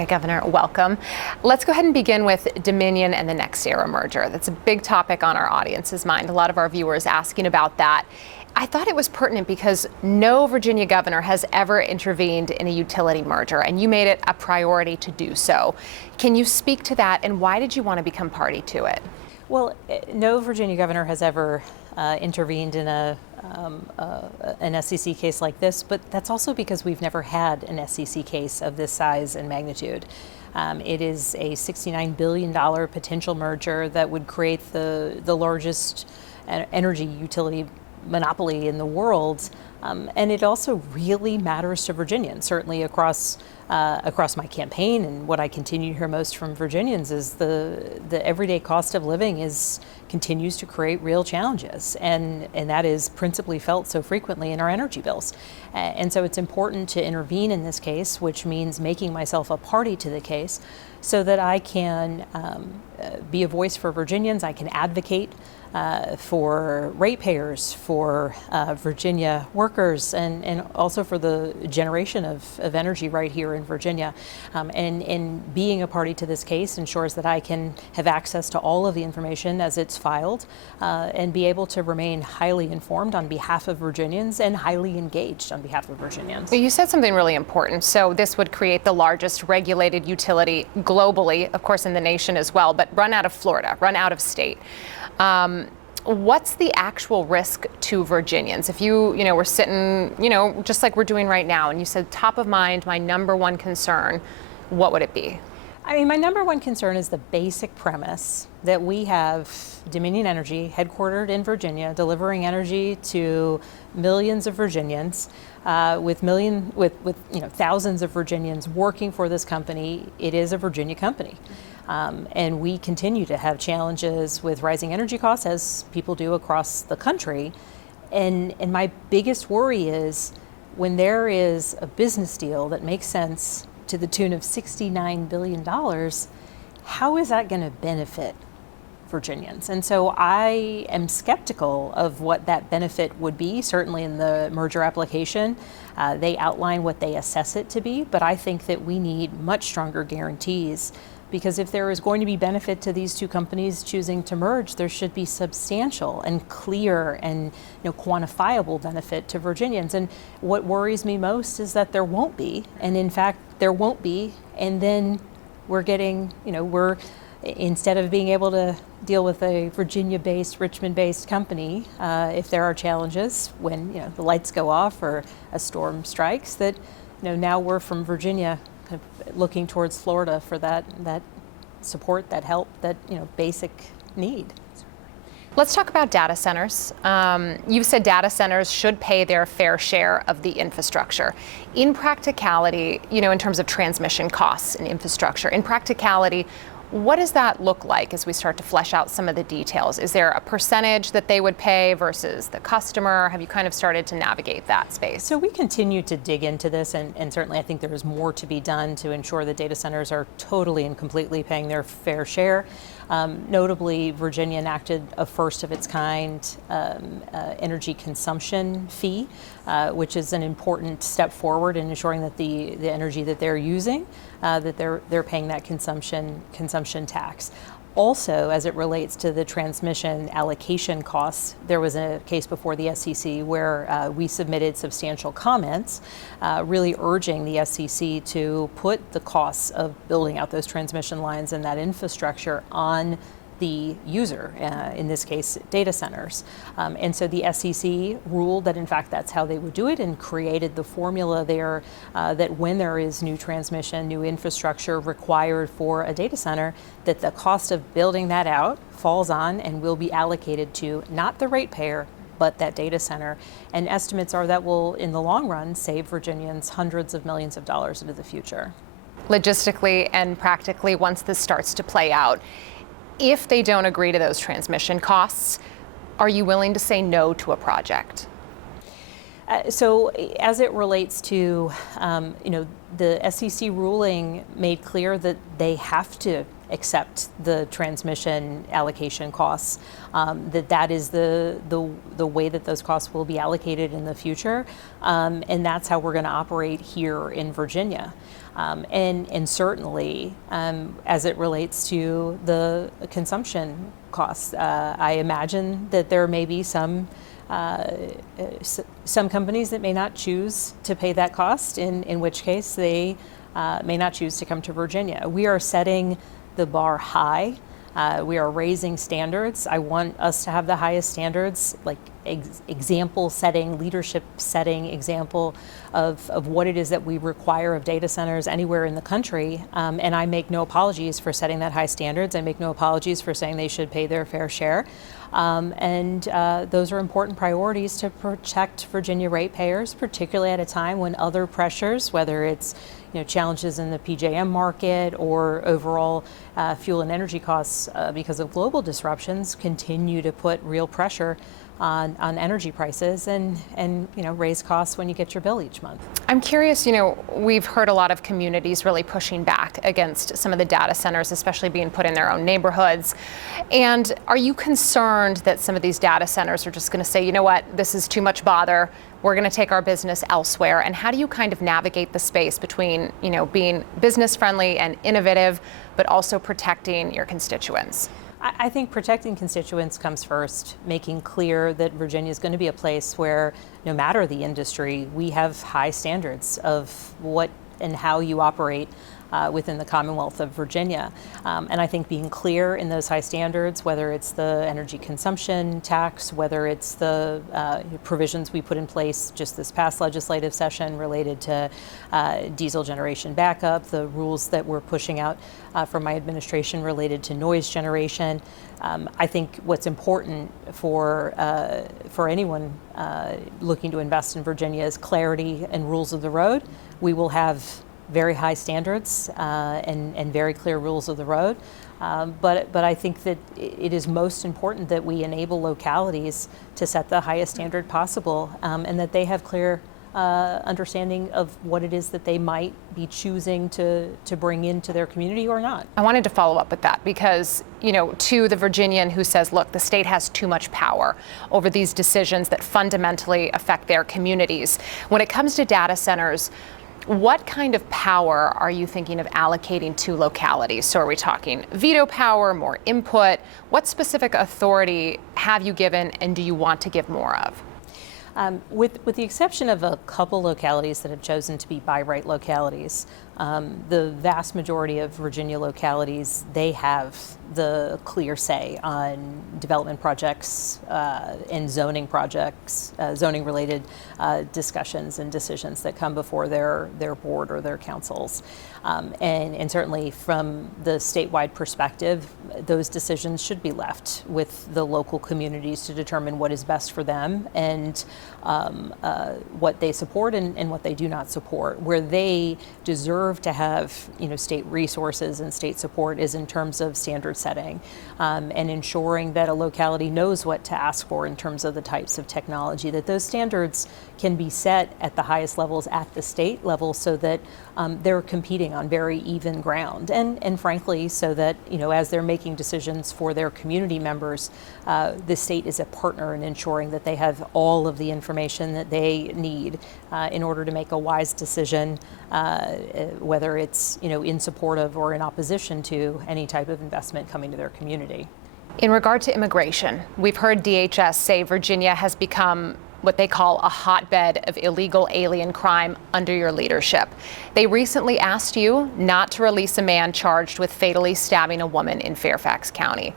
Okay, Governor, welcome. Let's go ahead and begin with Dominion and the NextEra merger. That's a big topic on our audience's mind. A lot of our viewers asking about that. I thought it was pertinent because no Virginia governor has ever intervened in a utility merger, and you made it a priority to do so. Can you speak to that, and why did you want to become party to it? Well, no Virginia governor has ever intervened in an SEC case like this, but that's also because we've never had an SEC case of this size and magnitude. It is a $69 billion potential merger that would create the largest energy utility monopoly in the world, and it also really matters to Virginians. Certainly across my campaign, and what I continue to hear most from Virginians is the everyday cost of living continues to create real challenges, and that is principally felt so frequently in our energy bills. And so it's important to intervene in this case, which means making myself a party to the case, so that I can be a voice for Virginians. I can advocate for ratepayers, for Virginia workers, and also for the generation of energy right here in Virginia. And being a party to this case ensures that I can have access to all of the information as it's filed, and be able to remain highly informed on behalf of Virginians and highly engaged on behalf of Virginians. You said something really important. So this would create the largest regulated utility globally, of course in the nation as well, but run out of Florida, run out of state. What's the actual risk to Virginians? If you were sitting, just like we're doing right now, and you said top of mind, my number one concern, what would it be? I mean, my number one concern is the basic premise that we have Dominion Energy headquartered in Virginia, delivering energy to millions of Virginians, with thousands of Virginians working for this company. It is a Virginia company. And we continue to have challenges with rising energy costs, as people do across the country. And my biggest worry is when there is a business deal that makes sense to the tune of $69 billion, how is that going to benefit Virginians? And so I am skeptical of what that benefit would be. Certainly in the merger application, they outline what they assess it to be, but I think that we need much stronger guarantees, because if there is going to be benefit to these two companies choosing to merge, there should be substantial and clear and quantifiable benefit to Virginians. And what worries me most is that there won't be, and in fact there won't be, and then we're getting, instead of being able to deal with a Virginia-based, Richmond-based company, if there are challenges when the lights go off or a storm strikes, that now we're from Virginia kind of looking towards Florida for that support, that help, that basic need. Let's talk about data centers. You've said data centers should pay their fair share of the infrastructure. In practicality, in terms of transmission costs and infrastructure, in practicality, what does that look like as we start to flesh out some of the details? Is there a percentage that they would pay versus the customer? Have you kind of started to navigate that space? So we continue to dig into this, and certainly I think there is more to be done to ensure that data centers are totally and completely paying their fair share. Notably, Virginia enacted a first of its kind energy consumption fee, which is an important step forward in ensuring that the energy that they're using, that they're paying that consumption tax. Also, as it relates to the transmission allocation costs, there was a case before the SEC where we submitted substantial comments, really urging the SEC to put the costs of building out those transmission lines and that infrastructure on the user, in this case, data centers. And so the SEC ruled that in fact that's how they would do it, and created the formula there that when there is new transmission, new infrastructure required for a data center, that the cost of building that out falls on and will be allocated to not the ratepayer, but that data center. And estimates are that will, in the long run, save Virginians hundreds of millions of dollars into the future. Logistically and practically, once this starts to play out, if they don't agree to those transmission costs, are you willing to say no to a project? So as it relates to, the SEC ruling made clear that they have to accept the transmission allocation costs, that is the way that those costs will be allocated in the future, and that's how we're going to operate here in Virginia. And certainly, as it relates to the consumption costs, I imagine that there may be some companies that may not choose to pay that cost, in which case they may not choose to come to Virginia. We are setting the bar high. We are raising standards. I want us to have the highest standards, like example setting, leadership setting example of what it is that we require of data centers anywhere in the country. And I make no apologies for setting that high standards. I make no apologies for saying they should pay their fair share. And those are important priorities to protect Virginia ratepayers, particularly at a time when other pressures, whether it's challenges in the PJM market or overall fuel and energy costs because of global disruptions, continue to put real pressure on energy prices and raise costs when you get your bill each month. I'm curious, we've heard a lot of communities really pushing back against some of the data centers, especially being put in their own neighborhoods. And are you concerned that some of these data centers are just going to say, you know what, this is too much bother, we're going to take our business elsewhere? And how do you kind of navigate the space between, being business friendly and innovative, but also protecting your constituents? I think protecting constituents comes first, making clear that Virginia is going to be a place where, no matter the industry, we have high standards of what and how you operate within the Commonwealth of Virginia. And I think being clear in those high standards, whether it's the energy consumption tax, whether it's the provisions we put in place just this past legislative session related to diesel generation backup, the rules that we're pushing out from my administration related to noise generation. I think what's important for anyone looking to invest in Virginia is clarity and rules of the road. We will have very high standards and very clear rules of the road. But I think that it is most important that we enable localities to set the highest standard possible and that they have clear understanding of what it is that they might be choosing to bring into their community or not. I wanted to follow up with that because, to the Virginian who says, look, the state has too much power over these decisions that fundamentally affect their communities. When it comes to data centers, what kind of power are you thinking of allocating to localities? So are we talking veto power, more input? What specific authority have you given and do you want to give more of? With the exception of a couple localities that have chosen to be by right localities, the vast majority of Virginia localities, they have the clear say on development projects and zoning projects, zoning related discussions and decisions that come before their board or their councils. And certainly from the statewide perspective, those decisions should be left with the local communities to determine what is best for them and what they support and what they do not support. Where they deserve to have state resources and state support is in terms of standard setting and ensuring that a locality knows what to ask for in terms of the types of technology, that those standards can be set at the highest levels at the state level so that they're competing on very even ground. And frankly, so that, as they're making decisions for their community members, the state is a partner in ensuring that they have all of the information that they need in order to make a wise decision, whether it's, in support of or in opposition to any type of investment coming to their community. In regard to immigration, we've heard DHS say Virginia has become what they call a hotbed of illegal alien crime under your leadership. They recently asked you not to release a man charged with fatally stabbing a woman in Fairfax County.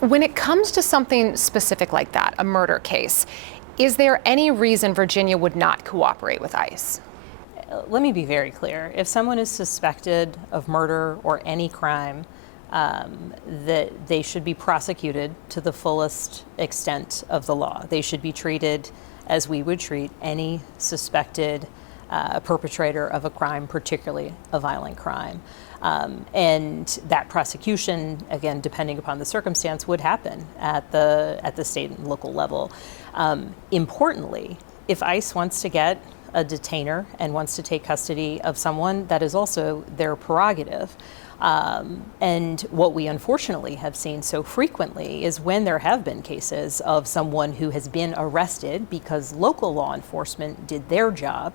When it comes to something specific like that, a murder case, is there any reason Virginia would not cooperate with ICE? Let me be very clear. If someone is suspected of murder or any crime, that they should be prosecuted to the fullest extent of the law. They should be treated as we would treat any suspected perpetrator of a crime, particularly a violent crime. And that prosecution, again, depending upon the circumstance, would happen at the state and local level. Importantly, if ICE wants to get a detainer and wants to take custody of someone, that is also their prerogative. And what we unfortunately have seen so frequently is when there have been cases of someone who has been arrested because local law enforcement did their job,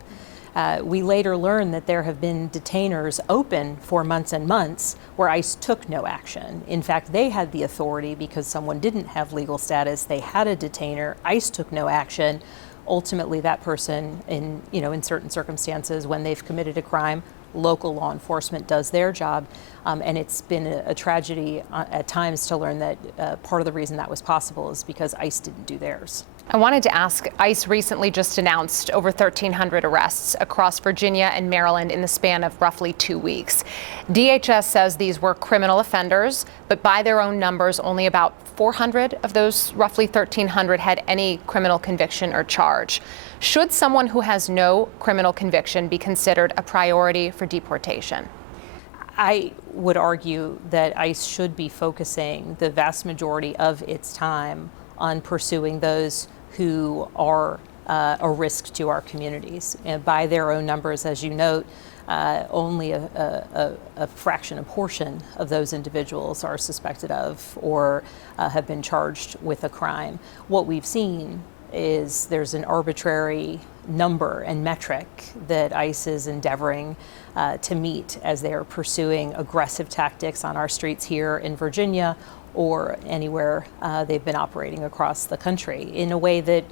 We later learned that there have been detainers open for months and months where ICE took no action. In fact, they had the authority because someone didn't have legal status. They had a detainer. ICE took no action. Ultimately, that person, in certain circumstances, when they've committed a crime, local law enforcement does their job. And it's been a tragedy at times to learn that part of the reason that was possible is because ICE didn't do theirs. I wanted to ask, ICE recently just announced over 1,300 arrests across Virginia and Maryland in the span of roughly 2 weeks. DHS says these were criminal offenders, but by their own numbers, only about 400 of those roughly 1,300 had any criminal conviction or charge. Should someone who has no criminal conviction be considered a priority for deportation? I would argue that ICE should be focusing the vast majority of its time on pursuing those who are a risk to our communities. And by their own numbers, as you note, only a fraction, a portion of those individuals are suspected of or have been charged with a crime. What we've seen is there's an arbitrary number and metric that ICE is endeavoring to meet as they are pursuing aggressive tactics on our streets here in Virginia or anywhere they've been operating across the country in a way that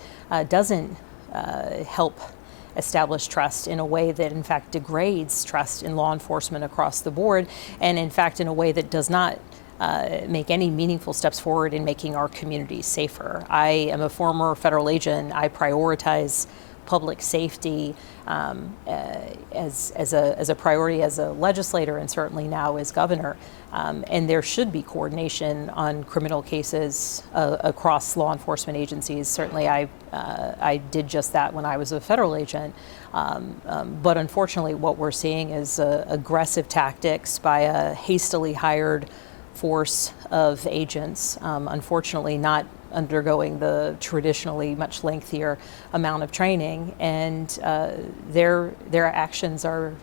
doesn't help establish trust, in a way that in fact degrades trust in law enforcement across the board, and in fact in a way that does not make any meaningful steps forward in making our communities safer. I am a former federal agent. I prioritize public safety as a priority as a legislator and certainly now as governor. And there should be coordination on criminal cases across law enforcement agencies. Certainly I did just that when I was a federal agent. But unfortunately what we're seeing is aggressive tactics by a hastily hired force of agents, unfortunately not undergoing the traditionally much lengthier amount of training, and their actions are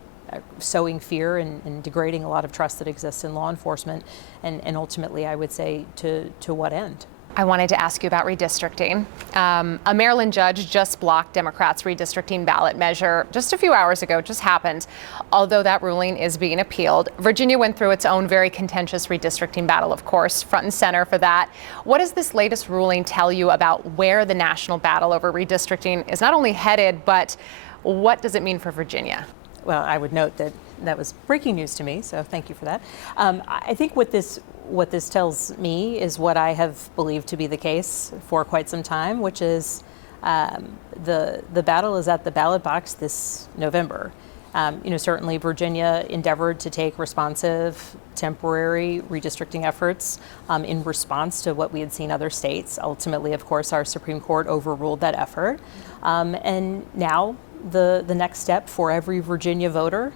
sowing fear and degrading a lot of trust that exists in law enforcement, and ultimately I would say to what end? I wanted to ask you about redistricting. A Maryland judge just blocked Democrats' redistricting ballot measure just a few hours ago. It just happened. Although that ruling is being appealed, Virginia went through its own very contentious redistricting battle, of course, front and center for that. What does this latest ruling tell you about where the national battle over redistricting is not only headed, but what does it mean for Virginia? Well, I would note that that was breaking news to me, so thank you for that. I think what this tells me is what I have believed to be the case for quite some time, which is the battle is at the ballot box this November. Certainly Virginia endeavored to take responsive, temporary redistricting efforts in response to what we had seen other states. Ultimately, of course, our Supreme Court overruled that effort. And now the next step for every Virginia voter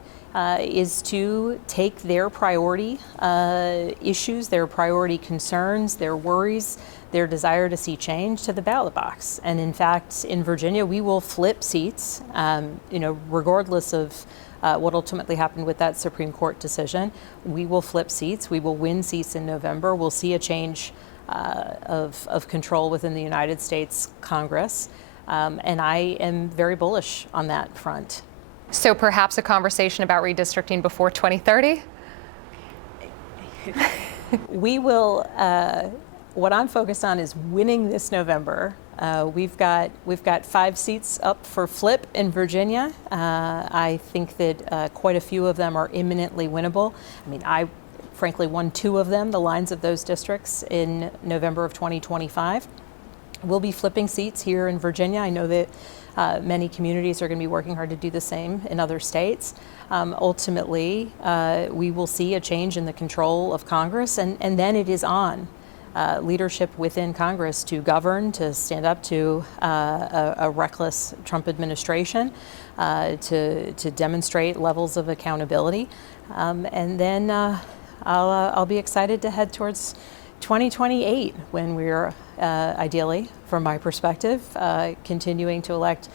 is to take their priority issues, their priority concerns, their worries, their desire to see change to the ballot box. And in fact, in Virginia, we will flip seats, regardless of what ultimately happened with that Supreme Court decision. We will flip seats. We will win seats in November. We'll see a change of control within the United States Congress. And I am very bullish on that front. So perhaps a conversation about redistricting before 2030? We will, what I'm focused on is winning this November. We've got 5 seats up for flip in Virginia. I think that quite a few of them are imminently winnable. I mean, I frankly won 2 of them, the lines of those districts, in November of 2025. We'll be flipping seats here in Virginia. I know that many communities are going to be working hard to do the same in other states. Ultimately, we will see a change in the control of Congress, and then it is on leadership within Congress to govern, to stand up to a reckless Trump administration, to demonstrate levels of accountability. And then I'll be excited to head towards 2028 when we're ideally, from my perspective, continuing to elect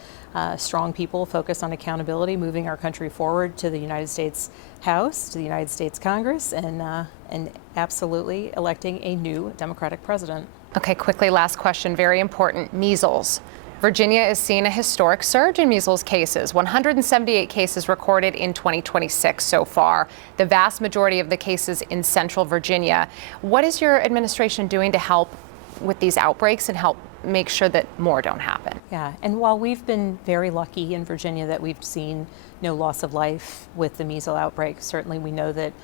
strong people focused on accountability, moving our country forward to the United States House, to the United States Congress, and absolutely electing a new Democratic president. Okay, quickly, last question, very important. Measles. Virginia is seeing a historic surge in measles cases, 178 cases recorded in 2026 so far, the vast majority of the cases in central Virginia. What is your administration doing to help with these outbreaks and help make sure that more don't happen? Yeah, and while we've been very lucky in Virginia that we've seen no loss of life with the measles outbreak, certainly we know that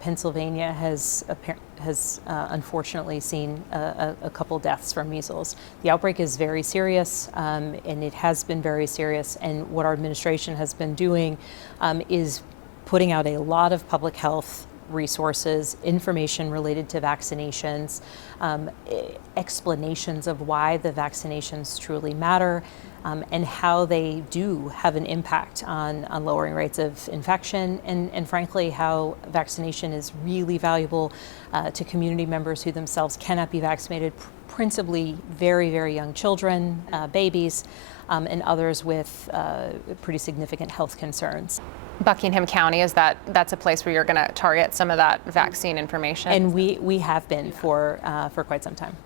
Pennsylvania has unfortunately seen a couple deaths from measles. The outbreak is very serious, and it has been very serious. And what our administration has been doing is putting out a lot of public health resources, information related to vaccinations, explanations of why the vaccinations truly matter, and how they do have an impact on lowering rates of infection, and frankly, how vaccination is really valuable to community members who themselves cannot be vaccinated, principally very, very young children, babies, and others with pretty significant health concerns. Buckingham County, that's a place where you're going to target some of that vaccine information? And we have been for quite some time.